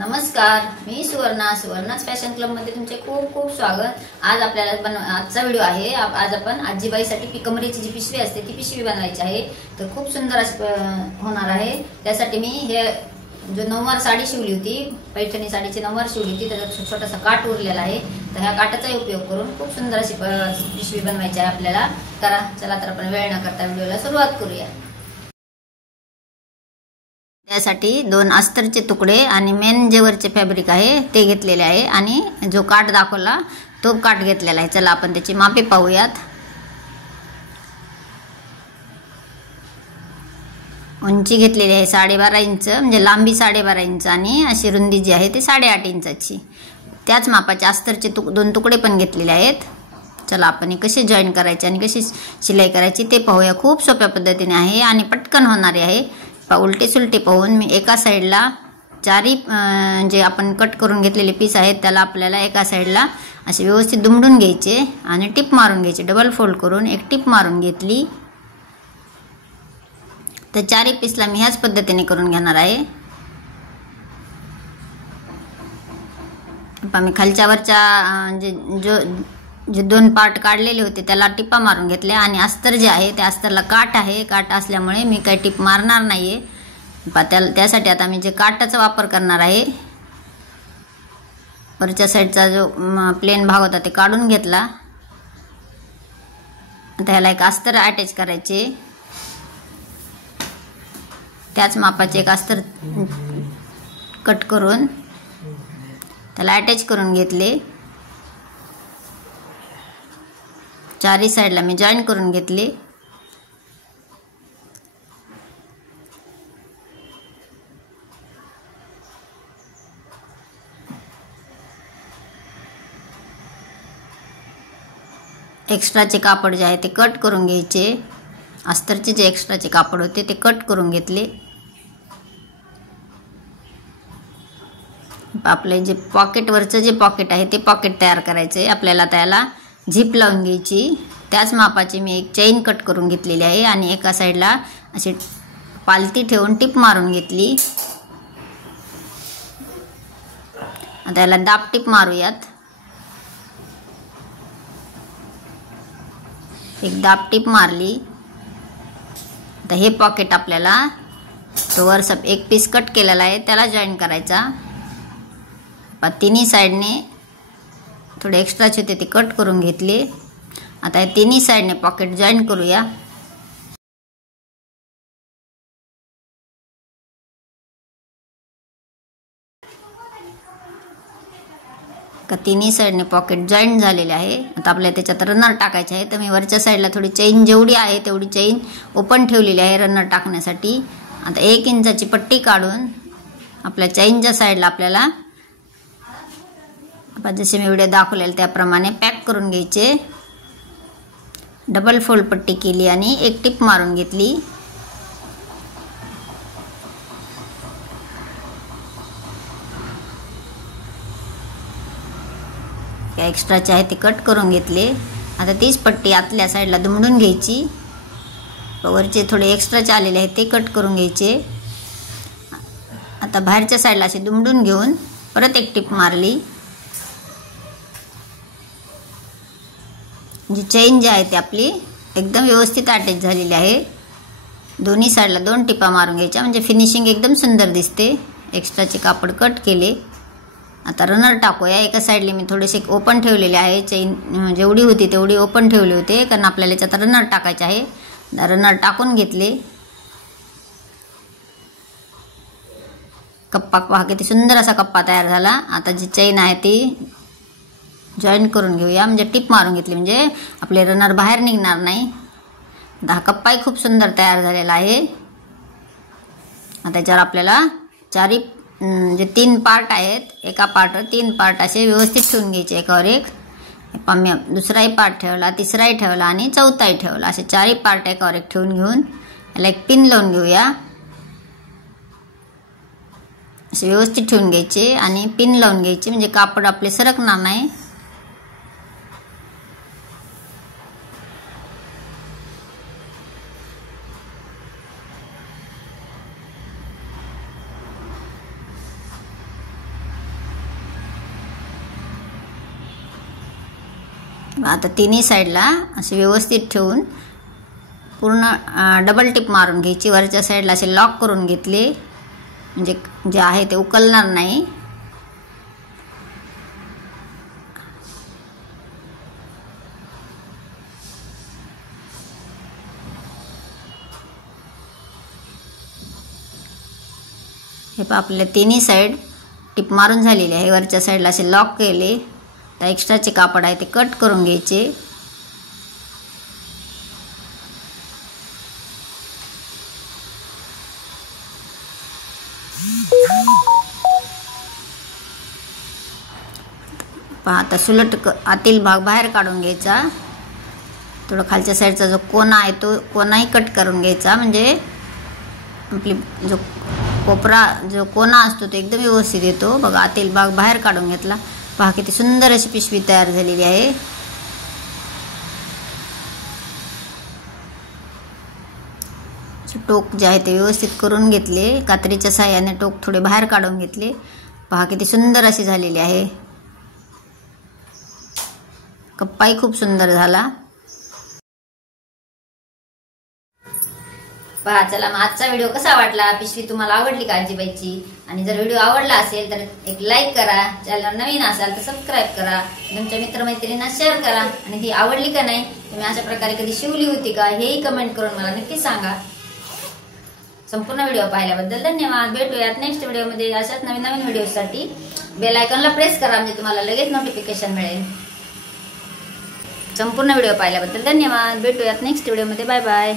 नमस्कार, मी सुवर्णाच fashion club मध्ये तुमचे खूप खूप स्वागत। आज आपल्याला आजचा व्हिडिओ आहे। आज आपण आजीबाईसाठी पिकमरीची जी पिशवी असते ती पिशवी बनवायची आहे। तर खूप सुंदर अशी होणार आहे। त्यासाठी मी हे जो नऊवार साडी शिवली होती, पैठणी साडीची नऊवार शिवली होती, त्याचा छोटासा काठ उरलेला आहे। तर ह्या काठाचा उपयोग करून खूप सुंदर अशी पिशवी बनवायची आहे आपल्याला। चला तर आपण वेळ न करता व्हिडिओला सुरुवात करूया। त्यासाठी 2 अस्तरचे तुकडे आणि मेन जे वरचे फॅब्रिक आहे ते घेतलेले आहे आणि जो काठ दाखवला तो काठ घेतलेला आहे। चला आपण त्याची मापे पाहूयात। उंची घेतलेली आहे 12.5 इंच, म्हणजे लांबी 12.5 इंच आणि अशी रुंदी जी आहे ती 8.5 इंचाची। त्याच मापाचे अस्तरचे 2 तुकडे पण घेतलेले आहेत। चला आपण कसे जॉईन करायचे आणि कशी शिलाई करायची ते पाहूया। खूप सोप्या पद्धतीने आहे आणि पटकन होणारे आहे। उलटे सुलटे पाहून मी एका साइडला चारी जे आपण कट करून घेतलेले पीस आहेत त्याला आपल्याला एका साइडला असे व्यवस्थित दुमडून घ्यायचे आणि टिप मारून घ्यायचे। डबल फोल्ड करून एक टिप मारून घेतली। तर चारी पीसला मी ह्याच पद्धतीने करून घेणार आहे। मी खालच्या वरच्या जे 2 पार्ट काढलेले होते त्याला टिपा मारून घेतल्या आणि अस्तर जे आहे त्या अस्तरला काठ आहे। काठ असल्यामुळे मी काही टिप मारणार नाहीये। त्यासाठी आता मी जे काठाचा वापर करणार आहे, वरच्या साईडचा जो प्लेन भाग होता ते काढून घेतला। आता ह्याला एक अस्तर अटॅच करायचे। त्याच मापाचे एक अस्तर कट करून त्याला अटॅच करून घेतले। चारी साइडला मी जॉईन करून घेतले। एक्स्ट्राचे कापड जे आहे ते कट करून घ्यायचे। अस्तरचे जे एक्स्ट्राचे कापड होते ते कट करून घेतले। आपले जे पॉकेटवरचं जे पॉकेट आहे ते पॉकेट तयार करायचे आपल्याला। त्याला झिप लावून घ्यायची। त्याच मापाची मी एक चेन कट करून घेतलेली आहे आणि एका साइडला अशी पालती ठेवून टिप मारून घेतली। आता याला दाब टिप मारूयात। एक दाब टिप मारली। आता हे पॉकेट आपल्याला तो वर सब एक पीस कट केलेला आहे त्याला जॉईन करायचा। तिन्ही साइडने थोडे एक्स्ट्राचे होते ते कट करून घेतले। आता हे तिन्ही साइडने पॉकेट जॉईन करूया। तिन्ही साइडने पॉकेट जॉईन झालेले आहे। आता आपल्याला त्याच्यात रनर टाकायचे आहे। तर मी वरच्या साइडला थोडी चेन जेवढी आहे तेवढी चेन ओपन ठेवलेली आहे रनर टाकण्यासाठी। आता 1 इंचाची पट्टी काढून आपल्या चेनच्या साइडला आपल्याला जसे मी व्हिडिओ दाखवलेला त्याप्रमाणे पॅक करून घ्यायचे। डबल फोल्ड पट्टी केली आणि एक टिप मारून घेतली। एक्स्ट्राचे आहे ते कट करून घेतले। आता तीच पट्टी आतल्या साईडला दुमडून घ्यायची। वरचे थोडे एक्स्ट्राचे आलेले आहेत ते कट करून घ्यायचे। आता बाहेरच्या साईडला असे दुमडून घेऊन परत एक टिप मारली। जी चेन जी आहे ती आपली एकदम व्यवस्थित अटॅच झालेली आहे। दोन्ही साईडला 2 टिपा मारून घ्यायच्या म्हणजे फिनिशिंग एकदम सुंदर दिसते। एक्स्ट्राचे कापड कट केले। आता रनर टाकूया। एका साईडला मी थोडेसे ओपन ठेवलेले आहे। चेन जेवढी होती तेवढी ओपन ठेवली होते कारण आपल्याला याच्यात रनर टाकायचे आहे। रनर टाकून घेतले। कप्पा पहा किती सुंदर असा कप्पा तयार झाला। आता जी चेन आहे ती जॉईन करून घेऊया, म्हणजे टिप मारून घेतली म्हणजे आपले रनर बाहेर निघणार नाही। हा कप्पाही खूप सुंदर तयार झालेला आहे। आता त्याच्यावर आपल्याला चारी जे 3 पार्ट आहेत एका पार्टवर 3 पार्ट असे व्यवस्थित ठेवून घ्यायचे एकावर एक। मी दुसराही पार्ट ठेवला, तिसराही ठेवला आणि चौथाही ठेवला। असे 4 पार्ट एकावर एक ठेवून घेऊन याला एक पिन लावून घेऊया। असे व्यवस्थित ठेवून घ्यायचे आणि पिन लावून घ्यायचे म्हणजे कापड आपले सरकणार नाही। आता तिन्ही साईडला असे व्यवस्थित ठेवून पूर्ण डबल टिप मारून घ्यायची. वरच्या साईडला असे लॉक करून घेतले म्हणजे जे आहे ते उकलणार नाही. हे पहा आपल्या तिन्ही साईड टिप मारून झालेली आहे. वरच्या साईडला असे लॉक केले. तर एक्स्ट्राचे कापड आहे ते कट करून घ्यायचे. पहा आता सुलट आतील भाग बाहेर काढून घ्यायचा. थोडं खालच्या साईडचा जो कोना आहे तो कोनाही कट करून घ्यायचा म्हणजे आपली जो कोपरा जो कोना असतो तो एकदम व्यवस्थित येतो. बघा आतील भाग बाहेर काढून घेतला. पहा किती सुंदर अशी पिशवी तयार झालेली आहे. टोक जे आहे ते व्यवस्थित करून घेतले. कात्रीच्या साहाय्याने टोक थोडे बाहेर काढून घेतले. पहा किती सुंदर अशी झालेली आहे. कप्पाही खूप सुंदर झाला. पहा चला मग आजचा व्हिडिओ कसा वाटला, पिशवी तुम्हाला आवडली का आजीबाईची? आणि जर व्हिडिओ आवडला असेल तर एक लाईक करा. चॅनल नवीन असाल तर सबस्क्राईब करा. तुमच्या मित्रमैत्रिणींना शेअर करा. आणि ती आवडली का नाही, तुम्ही अशा प्रकारे कधी शिवली होती का हेही कमेंट करून मला नक्की सांगा. संपूर्ण व्हिडिओ पाहिल्याबद्दल धन्यवाद. भेटूयात नेक्स्ट व्हिडिओमध्ये अशाच नवीन नवीन व्हिडिओसाठी. बेल आयकॉनला प्रेस करा म्हणजे तुम्हाला लगेच नोटिफिकेशन मिळेल. संपूर्ण व्हिडिओ पाहिल्याबद्दल धन्यवाद. भेटूयात नेक्स्ट व्हिडिओमध्ये. Bye bye.